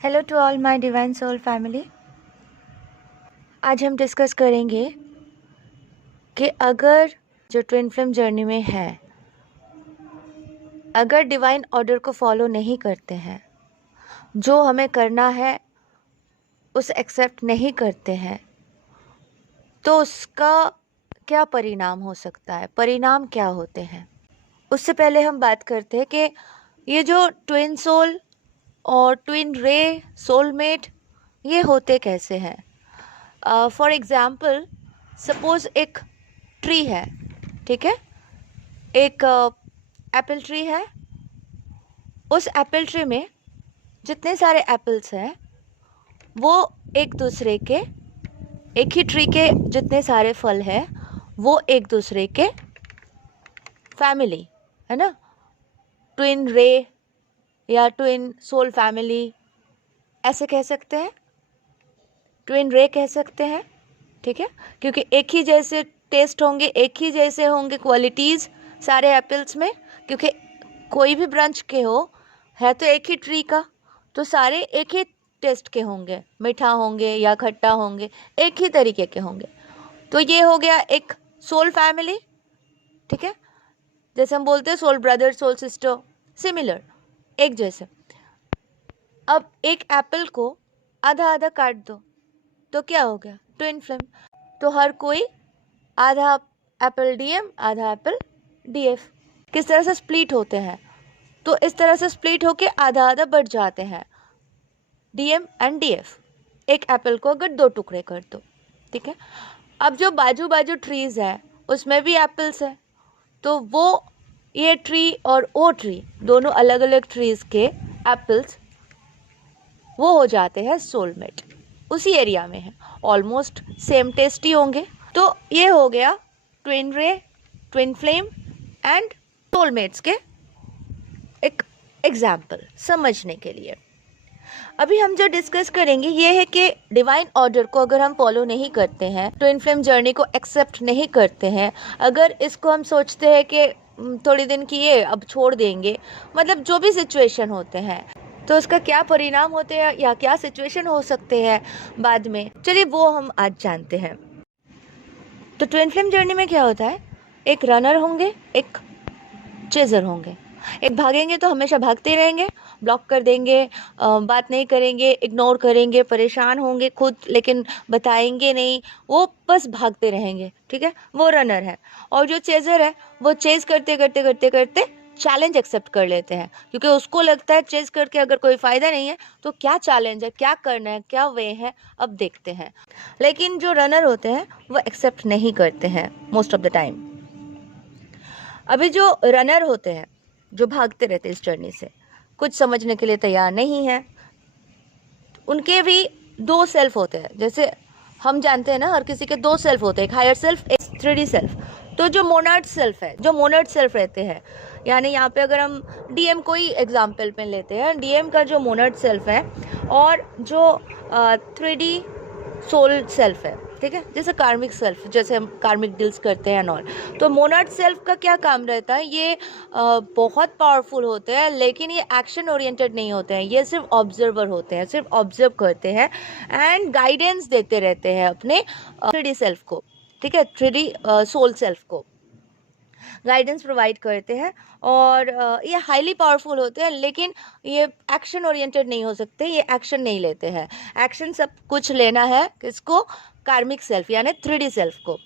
Hello to all my divine soul family. आज हम discuss करेंगे कि अगर जो ट्विन फ्लेम जर्नी में है, अगर डिवाइन ऑर्डर को फॉलो नहीं करते हैं, जो हमें करना है उसे एक्सेप्ट नहीं करते हैं, तो उसका क्या परिणाम हो सकता है, परिणाम क्या होते हैं। उससे पहले हम बात करते हैं कि ये जो ट्विन सोल और ट्विन रे, सोलमेट, ये होते कैसे हैं। फॉर एग्ज़ाम्पल, सपोज एक ट्री है, ठीक है, एक एप्पल ट्री है। उस एप्पल ट्री में जितने सारे एप्पल्स हैं वो एक दूसरे के, एक ही ट्री के जितने सारे फल हैं वो एक दूसरे के फैमिली है ना, ट्विन रे या ट्विन सोल फैमिली ऐसे कह सकते हैं, ट्विन रे कह सकते हैं, ठीक है, क्योंकि एक ही जैसे टेस्ट होंगे, एक ही जैसे होंगे क्वालिटीज़ सारे एप्पल्स में, क्योंकि कोई भी ब्रांच के हो, है तो एक ही ट्री का, तो सारे एक ही टेस्ट के होंगे, मीठा होंगे या खट्टा होंगे, एक ही तरीके के होंगे। तो ये हो गया एक सोल फैमिली, ठीक है, जैसे हम बोलते हैं soul brother, soul sister, similar, एक जैसे। अब एक एप्पल को आधा आधा काट दो तो क्या हो गया, ट्विन फ्लेम। तो हर कोई आधा एप्पल डीएम, आधा एप्पल डीएफ। किस तरह से स्प्लिट होते हैं, तो इस तरह से स्प्लिट होके आधा आधा बढ़ जाते हैं, डीएम एंड डीएफ। एक एप्पल को अगर दो टुकड़े कर दो, ठीक है। अब जो बाजू बाजू ट्रीज है उसमें भी एप्पल्स है, तो वो ये ट्री और वो ट्री, दोनों अलग अलग ट्रीज के एप्पल्स वो हो जाते हैं सोलमेट, उसी एरिया में है, ऑलमोस्ट सेम टेस्ट ही होंगे। तो ये हो गया ट्विन रे, ट्विन फ्लेम एंड सोलमेट्स के एक एग्जाम्पल समझने के लिए। अभी हम जो डिस्कस करेंगे ये है कि डिवाइन ऑर्डर को अगर हम फॉलो नहीं करते हैं, ट्विन फ्लेम जर्नी को एक्सेप्ट नहीं करते हैं, अगर इसको हम सोचते हैं कि थोड़ी दिन किए अब छोड़ देंगे, मतलब जो भी सिचुएशन होते हैं, तो उसका क्या परिणाम होते हैं या क्या सिचुएशन हो सकते हैं बाद में, चलिए वो हम आज जानते हैं। तो ट्विन फ्लेम जर्नी में क्या होता है, एक रनर होंगे, एक चेजर होंगे। एक भागेंगे तो हमेशा भागते रहेंगे, ब्लॉक कर देंगे, बात नहीं करेंगे, इग्नोर करेंगे, परेशान होंगे खुद लेकिन बताएंगे नहीं, वो बस भागते रहेंगे, ठीक है, वो रनर है। और जो चेजर है वो चेज करते करते करते करते चैलेंज एक्सेप्ट कर लेते हैं, क्योंकि उसको लगता है चेज करके अगर कोई फ़ायदा नहीं है तो क्या चैलेंज है, क्या करना है, क्या वे है, अब देखते हैं। लेकिन जो रनर होते हैं वो एक्सेप्ट नहीं करते हैं मोस्ट ऑफ द टाइम। अभी जो रनर होते हैं, जो भागते रहते हैं इस जर्नी से, कुछ समझने के लिए तैयार नहीं है, उनके भी दो सेल्फ होते हैं। जैसे हम जानते हैं ना, हर किसी के दो सेल्फ होते हैं, एक हायर सेल्फ, एक 3D सेल्फ। तो जो मोनर्ड सेल्फ है, जो मोनर्ड सेल्फ रहते हैं, यानी यहाँ पे अगर हम डीएम को ही एग्जाम्पल में लेते हैं, डीएम का जो मोनर्ड सेल्फ है और जो 3D सोल सेल्फ है, ठीक है, जैसे कार्मिक सेल्फ, जैसे हम कार्मिक डील्स करते हैं और तो मोनर्ड सेल्फ का क्या काम रहता है, ये बहुत पावरफुल होते हैं, लेकिन ये एक्शन ओरिएंटेड नहीं होते हैं, ये सिर्फ ऑब्जर्वर होते हैं, सिर्फ ऑब्जर्व करते हैं एंड गाइडेंस देते रहते हैं अपने 3D सेल्फ को, ठीक है, 3D सोल सेल्फ को गाइडेंस प्रोवाइड करते हैं। और ये हाईली पावरफुल होते हैं, लेकिन ये एक्शन ओरिएंटेड नहीं हो सकते, ये एक्शन नहीं लेते हैं। एक्शन सब कुछ लेना है किसको, कार्मिक सेल्फ यानी 3D सेल्फ को,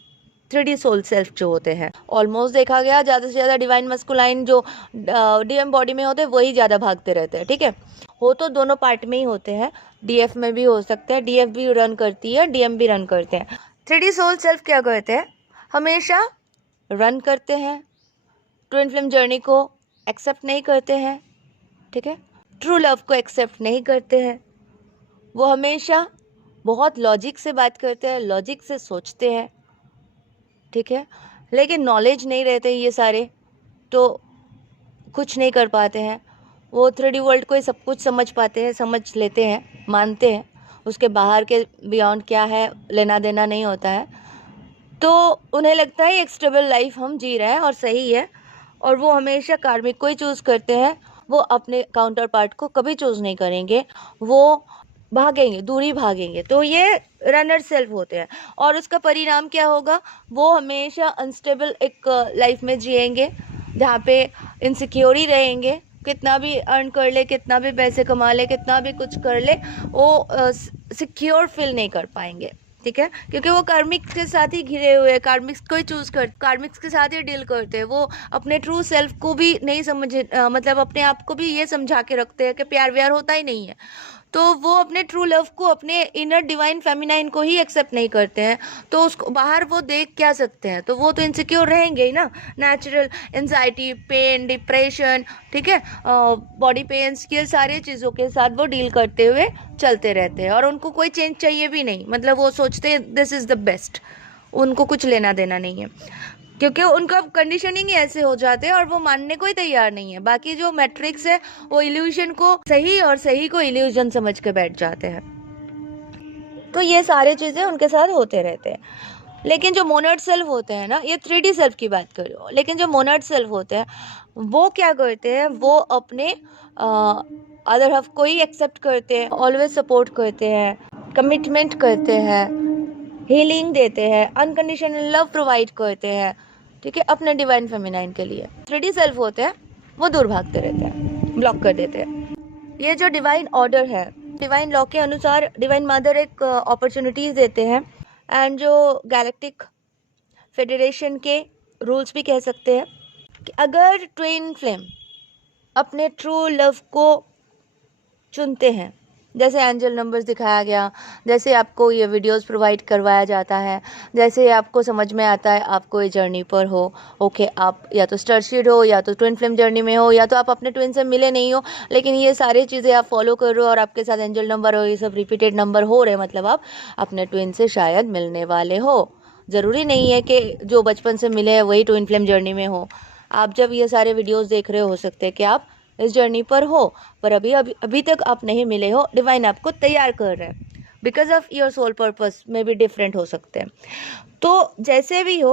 3D सोल सेल्फ जो होते हैं। ऑलमोस्ट देखा गया ज़्यादा से ज़्यादा डिवाइन मस्कुलाइन जो डीएम बॉडी में होते हैं वही ज़्यादा भागते रहते हैं, ठीक है, हो तो दोनों पार्ट में ही होते हैं, डीएफ में भी हो सकते हैं, डीएफ भी रन करती है, डीएम भी रन करते हैं। 3D सोल सेल्फ क्या करते हैं, हमेशा रन करते हैं, ट्विन फ्लेम जर्नी को एक्सेप्ट नहीं करते हैं, ठीक है, ट्रू लव को एक्सेप्ट नहीं करते हैं, वो हमेशा बहुत लॉजिक से बात करते हैं, लॉजिक से सोचते हैं, ठीक है, लेकिन नॉलेज नहीं रहते ये सारे, तो कुछ नहीं कर पाते हैं। वो 3D वर्ल्ड को ही सब कुछ समझ पाते हैं, समझ लेते हैं, मानते हैं, उसके बाहर के बियॉन्ड क्या है लेना देना नहीं होता है, तो उन्हें लगता है एक स्टेबल लाइफ हम जी रहे हैं और सही है, और वो हमेशा कार्मिक को ही चूज़ करते हैं वो अपने काउंटर पार्ट को कभी चूज नहीं करेंगे, वो भागेंगे, दूरी भागेंगे। तो ये रनर सेल्फ होते हैं, और उसका परिणाम क्या होगा, वो हमेशा अनस्टेबल एक लाइफ में जिएंगे, जहाँ पे इनसिक्योर ही रहेंगे। कितना भी अर्न कर ले, कितना भी पैसे कमा ले, कितना भी कुछ कर ले, वो सिक्योर फील नहीं कर पाएंगे। ठीक है, क्योंकि वो कार्मिक के साथ ही घिरे हुए हैं, कार्मिक्स को ही चूज कर, कार्मिक्स के साथ ही डील करते हैं। वो अपने ट्रू सेल्फ को भी नहीं समझे, मतलब अपने आप को भी ये समझा के रखते हैं कि प्यार व्यार होता ही नहीं है। तो वो अपने ट्रू लव को, अपने इनर डिवाइन फेमिनाइन को ही एक्सेप्ट नहीं करते हैं। तो उसको बाहर वो देख क्या सकते हैं, तो वो तो इनसिक्योर रहेंगे ही ना। नेचुरल एंजाइटी, पेन, डिप्रेशन, ठीक है, बॉडी पेन्स, ये सारी चीज़ों के साथ वो डील करते हुए चलते रहते हैं, और उनको कोई चेंज चाहिए भी नहीं। मतलब वो सोचते हैं दिस इज़ द बेस्ट, उनको कुछ लेना देना नहीं है, क्योंकि उनका कंडीशनिंग ही ऐसे हो जाते हैं और वो मानने को ही तैयार नहीं है। बाकी जो मैट्रिक्स है वो इल्यूजन को सही और सही को इल्यूजन समझ के बैठ जाते हैं। तो ये सारी चीज़ें उनके साथ होते रहते हैं। लेकिन जो मोनर्ड सेल्फ होते हैं ना, ये 3D सेल्फ की बात कर रही हूँ, लेकिन जो मोनर्ड सेल्फ होते हैं वो क्या करते हैं, वो अपने अदर हाफ को ही एक्सेप्ट करते हैं, ऑलवेज सपोर्ट करते हैं, कमिटमेंट करते हैं, हीलिंग देते हैं, अनकंडीशनल लव प्रोवाइड करते हैं, ठीक है, अपने डिवाइन फेमिनाइन के लिए। 3D सेल्फ होते हैं वो दूर भागते रहते हैं, ब्लॉक कर देते हैं। ये जो डिवाइन ऑर्डर है, डिवाइन लॉ के अनुसार डिवाइन मदर एक अपॉर्चुनिटीज देते हैं, एंड जो गैलेक्टिक फेडरेशन के रूल्स भी कह सकते हैं कि अगर ट्विन फ्लेम अपने ट्रू लव को चुनते हैं, जैसे एंजल नंबर्स दिखाया गया, जैसे आपको ये वीडियोस प्रोवाइड करवाया जाता है, जैसे आपको समझ में आता है आपको ये जर्नी पर हो, ओके, आप या तो स्टारशीड हो, या तो ट्विन फ्लेम जर्नी में हो, या तो आप अपने ट्विन से मिले नहीं हो, लेकिन ये सारी चीज़ें आप फॉलो कर रहे हो और आपके साथ एंजल नंबर और ये सब रिपीटेड नंबर हो रहे, मतलब आप अपने ट्विन से शायद मिलने वाले हो। ज़रूरी नहीं है कि जो बचपन से मिले हैं वही ट्विन फ्लेम जर्नी में हो। आप जब ये सारे वीडियोज़ देख रहे हो सकते हैं कि आप इस जर्नी पर हो, पर अभी तक आप नहीं मिले हो। डिवाइन आपको तैयार कर रहे हैं, because of your soul purpose में भी डिफरेंट हो सकते हैं। तो जैसे भी हो,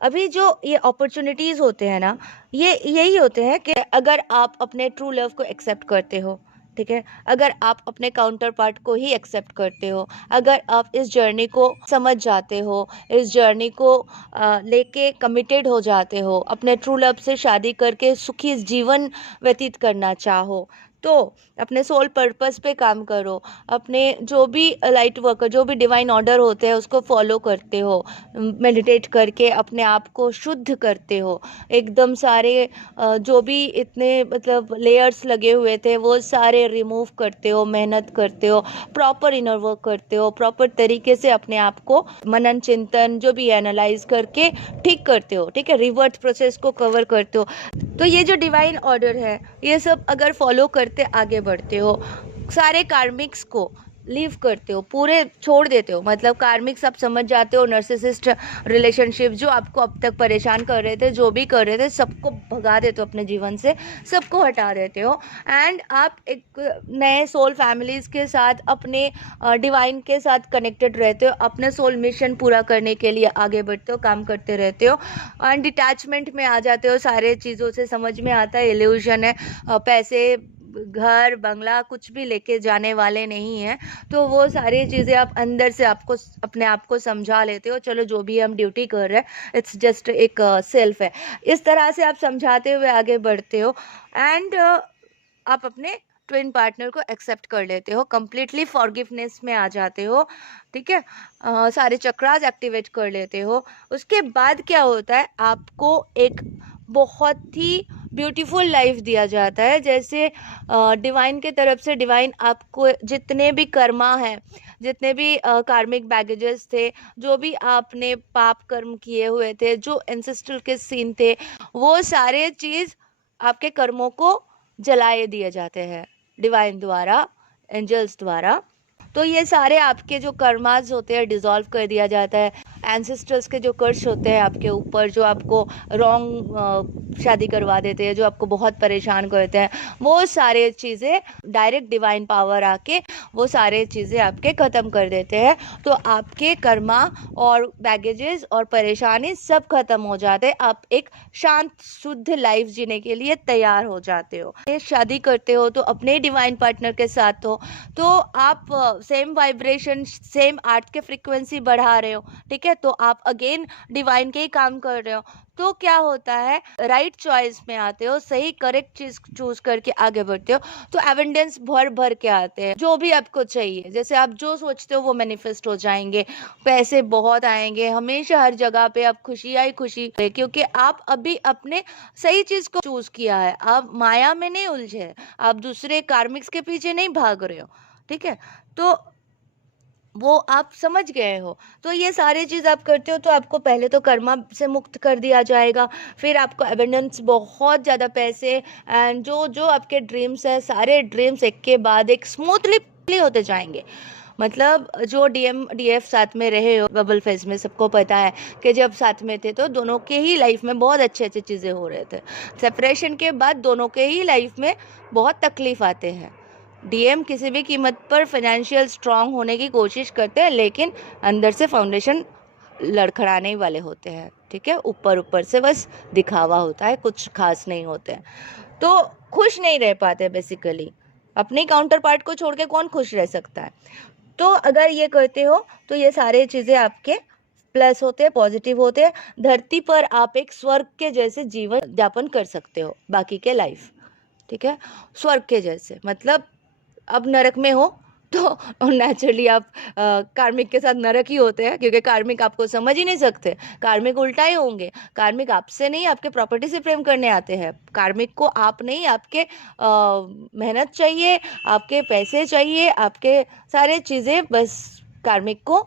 अभी जो ये अपॉर्चुनिटीज़ होते हैं ना, ये यही होते हैं कि अगर आप अपने ट्रू लव को एक्सेप्ट करते हो, ठीक है, अगर आप अपने काउंटर पार्ट को ही एक्सेप्ट करते हो, अगर आप इस जर्नी को समझ जाते हो, इस जर्नी को लेके कमिटेड हो जाते हो, अपने ट्रू लव से शादी करके सुखी जीवन व्यतीत करना चाहो, तो अपने सोल पर्पस पे काम करो, अपने जो भी लाइट वर्कर, जो भी डिवाइन ऑर्डर होते हैं उसको फॉलो करते हो, मेडिटेट करके अपने आप को शुद्ध करते हो, एकदम सारे जो भी इतने मतलब लेयर्स लगे हुए थे वो सारे रिमूव करते हो, मेहनत करते हो, प्रॉपर इनर वर्क करते हो, प्रॉपर तरीके से अपने आप को मनन चिंतन जो भी एनालाइज करके ठीक करते हो, ठीक है, रिवर्ट प्रोसेस को कवर करते हो। तो ये जो डिवाइन ऑर्डर है, ये सब अगर फॉलो करते आगे बढ़ते हो, सारे कार्मिक्स को लीव करते हो, पूरे छोड़ देते हो, मतलब कार्मिक्स आप समझ जाते हो, नर्सिसिस्ट रिलेशनशिप जो आपको अब तक परेशान कर रहे थे, जो भी कर रहे थे, सबको भगा देते हो अपने जीवन से, सबको हटा देते हो, एंड आप एक नए सोल फैमिलीज के साथ, अपने डिवाइन के साथ कनेक्टेड रहते हो, अपने सोल मिशन पूरा करने के लिए आगे बढ़ते हो, काम करते रहते हो, एंड डिटैचमेंट में आ जाते हो, सारे चीज़ों से समझ में आता है इल्यूजन है, पैसे, घर, बंगला कुछ भी लेके जाने वाले नहीं हैं। तो वो सारी चीज़ें आप अंदर से आपको अपने आप को समझा लेते हो, चलो जो भी हम ड्यूटी कर रहे हैं इट्स जस्ट एक सेल्फ है, इस तरह से आप समझाते हुए आगे बढ़ते हो, एंड आप अपने ट्विन पार्टनर को एक्सेप्ट कर लेते हो, कंप्लीटली फॉरगिवनेस में आ जाते हो, ठीक है, सारे चक्रास एक्टिवेट कर लेते हो। उसके बाद क्या होता है, आपको एक बहुत ही ब्यूटीफुल लाइफ दिया जाता है, जैसे डिवाइन के तरफ से डिवाइन आपको जितने भी कर्मा हैं, जितने भी कार्मिक बैगेजेस थे, जो भी आपने पाप कर्म किए हुए थे, जो एंसेस्ट्रल के सीन थे, वो सारे चीज़ आपके कर्मों को जलाए दिए जाते हैं डिवाइन द्वारा, एंजल्स द्वारा। तो ये सारे आपके जो कर्मास होते हैं डिसॉल्व कर दिया जाता है, एंसेस्टर्स के जो कर्स होते हैं आपके ऊपर, जो आपको रॉन्ग शादी करवा देते हैं, जो आपको बहुत परेशान करते हैं, वो सारे चीज़ें डायरेक्ट डिवाइन पावर आके वो सारे चीज़ें आपके ख़त्म कर देते हैं। तो आपके कर्मा और बैगेजेस और परेशानी सब खत्म हो जाते हैं। आप एक शांत शुद्ध लाइफ जीने के लिए तैयार हो जाते हो। ये शादी करते हो तो अपने डिवाइन पार्टनर के साथ हो, तो आप सेम वाइब्रेशन, सेम आर्ट के फ्रीक्वेंसी बढ़ा रहे हो, ठीक है, तो आप अगेन डिवाइन के ही काम कर रहे हो। तो क्या होता है, राइट चॉइस में आते हो, सही करेक्ट चीज चूज करके आगे बढ़ते हो, तो एविडेंस भर भर के आते हैं। जो भी आपको चाहिए, जैसे आप जो सोचते हो वो मैनिफेस्ट हो जाएंगे, पैसे बहुत आएंगे, हमेशा हर जगह पे आप खुशियां ही खुशी है, क्योंकि आप अभी अपने सही चीज को चूज किया है। आप माया में नहीं उलझे, आप दूसरे कार्मिक्स के पीछे नहीं भाग रहे हो, ठीक है, तो वो आप समझ गए हो। तो ये सारी चीज़ आप करते हो तो आपको पहले तो कर्मा से मुक्त कर दिया जाएगा, फिर आपको एबंडेंस, बहुत ज़्यादा पैसे, एंड जो जो आपके ड्रीम्स है, सारे ड्रीम्स एक के बाद एक स्मूथली होते जाएंगे। मतलब जो डीएम डीएफ साथ में रहे हो बबल फेज में, सबको पता है कि जब साथ में थे तो दोनों के ही लाइफ में बहुत अच्छे अच्छे चीज़ें हो रहे थे। सेपरेशन के बाद दोनों के ही लाइफ में बहुत तकलीफ आते हैं। डीएम किसी भी कीमत पर फाइनेंशियल स्ट्रांग होने की कोशिश करते हैं, लेकिन अंदर से फाउंडेशन लड़खड़ाने वाले होते हैं, ठीक है, ऊपर ऊपर से बस दिखावा होता है, कुछ खास नहीं होते हैं, तो खुश नहीं रह पाते बेसिकली। अपने काउंटर पार्ट को छोड़ के कौन खुश रह सकता है। तो अगर ये करते हो तो ये सारे चीज़ें आपके प्लस होते हैं, पॉजिटिव होते हैं। धरती पर आप एक स्वर्ग के जैसे जीवन यापन कर सकते हो बाकी के लाइफ, ठीक है, स्वर्ग के जैसे। मतलब अब नरक में हो तो नेचुरली आप कार्मिक के साथ नरक ही होते हैं, क्योंकि कार्मिक आपको समझ ही नहीं सकते। कार्मिक उल्टा ही होंगे। कार्मिक आपसे नहीं, आपके प्रॉपर्टी से प्रेम करने आते हैं। कार्मिक को आप नहीं, आपके मेहनत चाहिए, आपके पैसे चाहिए, आपके सारे चीज़ें, बस कार्मिक को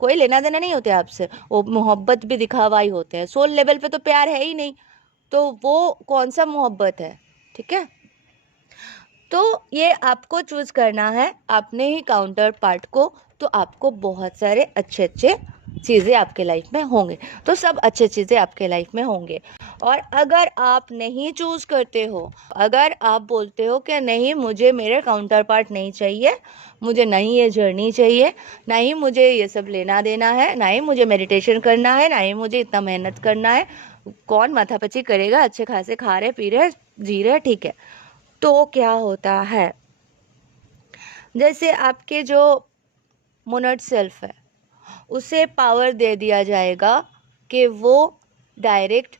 कोई लेना देना नहीं होते आपसे। वो मोहब्बत भी दिखावा ही होते हैं। सोल लेवल पे तो प्यार है ही नहीं, तो वो कौन सा मोहब्बत है, ठीक है। तो ये आपको चूज करना है अपने ही काउंटर पार्ट को, तो आपको बहुत सारे अच्छे अच्छे चीज़ें आपके लाइफ में होंगे, तो सब अच्छे चीज़ें आपके लाइफ में होंगे। और अगर आप नहीं चूज करते हो, अगर आप बोलते हो कि नहीं मुझे मेरे काउंटर पार्ट नहीं चाहिए, मुझे नहीं ये जर्नी चाहिए, ना ही मुझे ये सब लेना देना है, ना ही मुझे मेडिटेशन करना है, ना ही मुझे इतना मेहनत करना है, कौन माथापच्ची करेगा, अच्छे खासे खा रहे पी रहे जी रहे, ठीक है, तो क्या होता है, जैसे आपके जो मोनड सेल्फ है उसे पावर दे दिया जाएगा कि वो डायरेक्ट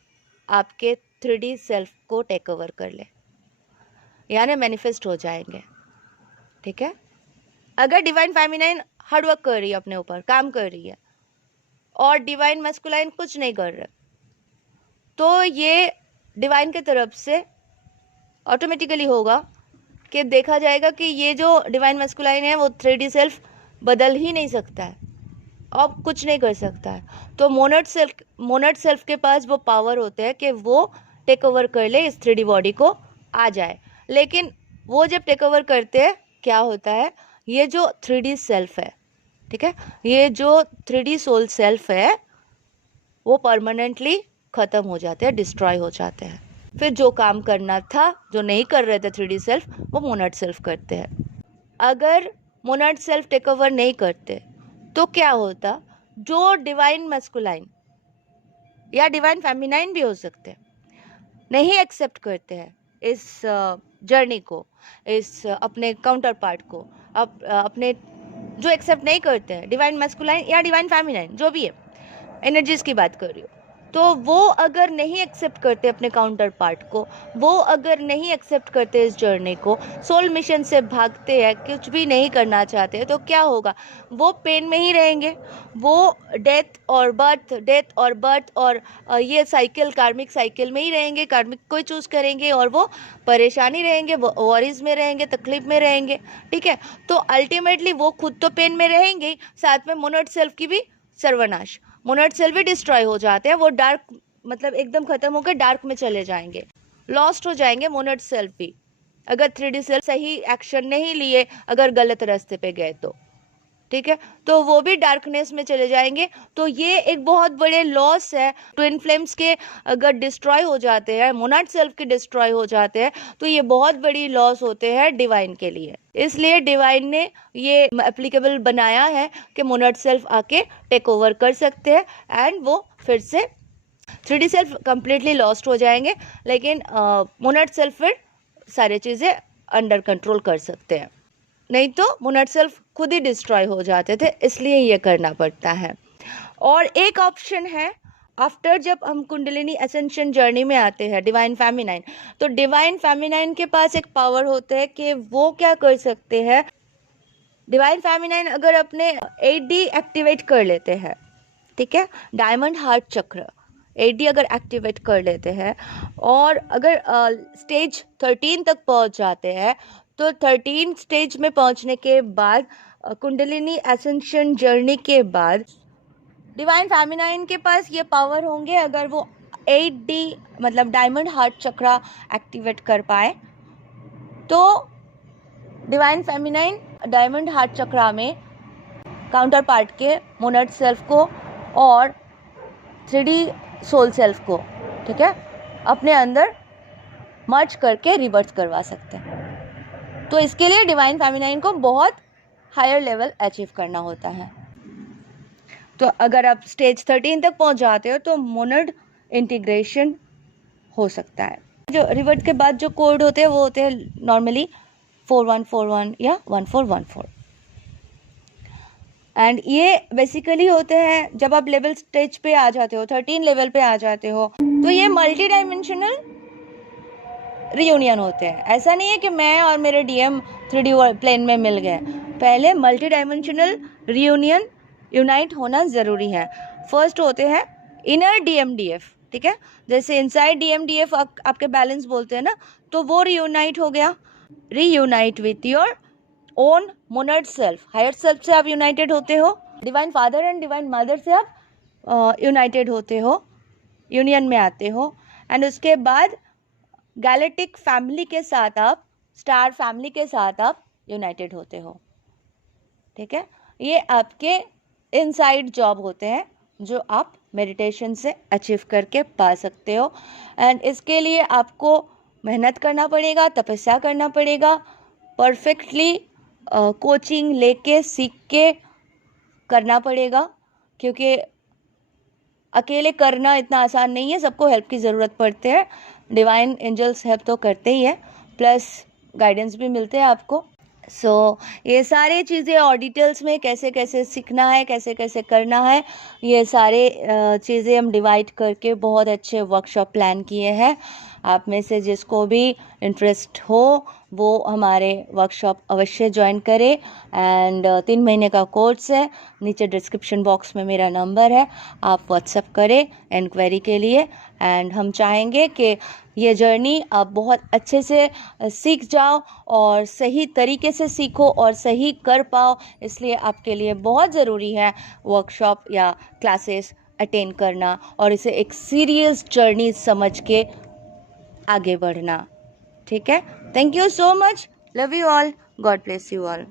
आपके 3D सेल्फ को टेक ओवर कर ले, यानी मैनिफेस्ट हो जाएंगे, ठीक है। अगर डिवाइन फेमिनाइन हार्ड वर्क कर रही है, अपने ऊपर काम कर रही है, और डिवाइन मैस्कुलाइन कुछ नहीं कर रहे, तो ये डिवाइन की तरफ से ऑटोमेटिकली होगा कि देखा जाएगा कि ये जो डिवाइन मैस्कुलाइन है वो 3D सेल्फ बदल ही नहीं सकता है, अब कुछ नहीं कर सकता है। तो मोनड सेल्फ के पास वो पावर होते हैं कि वो टेक ओवर कर ले, इस 3D बॉडी को आ जाए। लेकिन वो जब टेक ओवर करते हैं क्या होता है, ये जो 3D सेल्फ है, ठीक है, ये जो 3D सोल सेल्फ है वो परमानेंटली ख़त्म हो जाते हैं, डिस्ट्रॉय हो जाते हैं। फिर जो काम करना था, जो नहीं कर रहे थे 3D सेल्फ, वो मोनड सेल्फ करते हैं। अगर मोनड सेल्फ टेक ओवर नहीं करते तो क्या होता, जो डिवाइन मैस्कुलाइन या डिवाइन फेमिनाइन भी हो सकते हैं, नहीं एक्सेप्ट करते हैं इस जर्नी को, इस अपने काउंटर पार्ट को, अपने जो एक्सेप्ट नहीं करते हैं, डिवाइन मैस्कुलाइन या डिवाइन फेमिनाइन जो भी है, एनर्जीज की बात कर रही हूँ, तो वो अगर नहीं एक्सेप्ट करते अपने काउंटर पार्ट को, वो अगर नहीं एक्सेप्ट करते इस जर्नी को, सोल मिशन से भागते हैं, कुछ भी नहीं करना चाहते, तो क्या होगा, वो पेन में ही रहेंगे, वो डेथ और बर्थ और ये साइकिल, कार्मिक साइकिल में ही रहेंगे, कार्मिक को ही चूज करेंगे, और वो परेशानी रहेंगे, वो वरीज में रहेंगे, तकलीफ में रहेंगे, ठीक है। तो अल्टीमेटली वो खुद तो पेन में रहेंगे ही, साथ में मोनड सेल्फ की भी सर्वनाश, मोनड सेल्फ भी डिस्ट्रॉय हो जाते हैं, वो डार्क, मतलब एकदम खत्म होकर डार्क में चले जाएंगे, लॉस्ट हो जाएंगे मोनड सेल्फ भी, अगर 3D सेल्फ सही एक्शन नहीं लिए, अगर गलत रास्ते पे गए तो, ठीक है, तो वो भी डार्कनेस में चले जाएंगे। तो ये एक बहुत बड़े लॉस है। ट्विन फ्लेम्स के अगर डिस्ट्रॉय हो जाते हैं, मोनाड सेल्फ के डिस्ट्रॉय हो जाते हैं, तो ये बहुत बड़ी लॉस होते हैं डिवाइन के लिए। इसलिए डिवाइन ने ये एप्लीकेबल बनाया है कि मोनाड सेल्फ आके टेक ओवर कर सकते हैं एंड वो फिर से 3D सेल्फ कंप्लीटली लॉस्ट हो जाएंगे, लेकिन मोनाड सेल्फ फिर सारी चीज़ें अंडर कंट्रोल कर सकते हैं। नहीं तो मोनाड सेल्फ खुद ही डिस्ट्रॉय हो जाते थे, इसलिए ये करना पड़ता है। और एक ऑप्शन है, आफ्टर जब हम कुंडलिनी एसेंशन जर्नी में आते हैं डिवाइन फेमिनाइन, तो डिवाइन फेमिनाइन के पास एक पावर होता है कि वो क्या कर सकते हैं। डिवाइन फेमिनाइन अगर अपने 8D एक्टिवेट कर लेते हैं, ठीक है, डायमंड हार्ट चक्र 8D अगर एक्टिवेट कर लेते हैं और अगर स्टेज 13 तक पहुंच जाते हैं, तो 13 स्टेज में पहुंचने के बाद कुंडलिनी एसेंशन जर्नी के बाद डिवाइन फेमिनाइन के पास ये पावर होंगे, अगर वो 8D मतलब डायमंड हार्ट चक्र एक्टिवेट कर पाए, तो डिवाइन फेमिनाइन डायमंड हार्ट चक्र में काउंटर पार्ट के मोनाड सेल्फ को और 3D सोल सेल्फ को, ठीक है, अपने अंदर मर्ज करके रिबर्थ करवा सकते हैं। तो इसके लिए डिवाइन फेमिनाइन को बहुत हायर लेवल अचीव करना होता है। तो अगर आप स्टेज 13 तक पहुंच जाते हो तो मोनाड इंटीग्रेशन हो सकता है। जो रिवर्ट के बाद जो कोड होते हैं वो होते हैं नॉर्मली 4141 या 1414, एंड ये बेसिकली होते हैं जब आप लेवल स्टेज पे आ जाते हो, 13 लेवल पे आ जाते हो, तो ये मल्टी डायमेंशनल रियूनियन होते हैं। ऐसा नहीं है कि मैं और मेरे डीएम 3D प्लेन में मिल गए, पहले मल्टी डायमेंशनल रियूनियन यूनाइट होना ज़रूरी है। फर्स्ट होते हैं इनर DMDF, ठीक है, जैसे इनसाइड DMDF आपके बैलेंस बोलते हैं ना, तो वो रियूनाइट हो गया। Reunite with your own monad self, higher self से आप यूनाइटेड होते हो, divine father and divine mother से आप यूनाइटेड होते हो, यूनियन में आते हो, एंड उसके बाद गैलेक्टिक फैमिली के साथ आप, स्टार फैमिली के साथ आप यूनाइटेड होते हो, ठीक है। ये आपके इनसाइड जॉब होते हैं जो आप मेडिटेशन से अचीव करके पा सकते हो, एंड इसके लिए आपको मेहनत करना पड़ेगा, तपस्या करना पड़ेगा, परफेक्टली कोचिंग लेके सीख के करना पड़ेगा, क्योंकि अकेले करना इतना आसान नहीं है, सबको हेल्प की ज़रूरत पड़ती है। डिवाइन एंजल्स हेल्प तो करते ही है, प्लस गाइडेंस भी मिलते हैं आपको। ये सारे चीज़ें और डिटेल्स में कैसे कैसे सीखना है, कैसे कैसे करना है, ये सारे चीज़ें हम डिवाइड करके बहुत अच्छे वर्कशॉप प्लान किए हैं। आप में से जिसको भी इंटरेस्ट हो वो हमारे वर्कशॉप अवश्य ज्वाइन करें, एंड 3 महीने का कोर्स है। नीचे डिस्क्रिप्शन बॉक्स में मेरा नंबर है, आप व्हाट्सएप करें इंक्वायरी के लिए, एंड हम चाहेंगे कि ये जर्नी आप बहुत अच्छे से सीख जाओ और सही तरीके से सीखो और सही कर पाओ। इसलिए आपके लिए बहुत ज़रूरी है वर्कशॉप या क्लासेस अटेंड करना और इसे एक सीरियस जर्नी समझ के आगे बढ़ना, ठीक है। Thank you so much, love you all, God bless you all.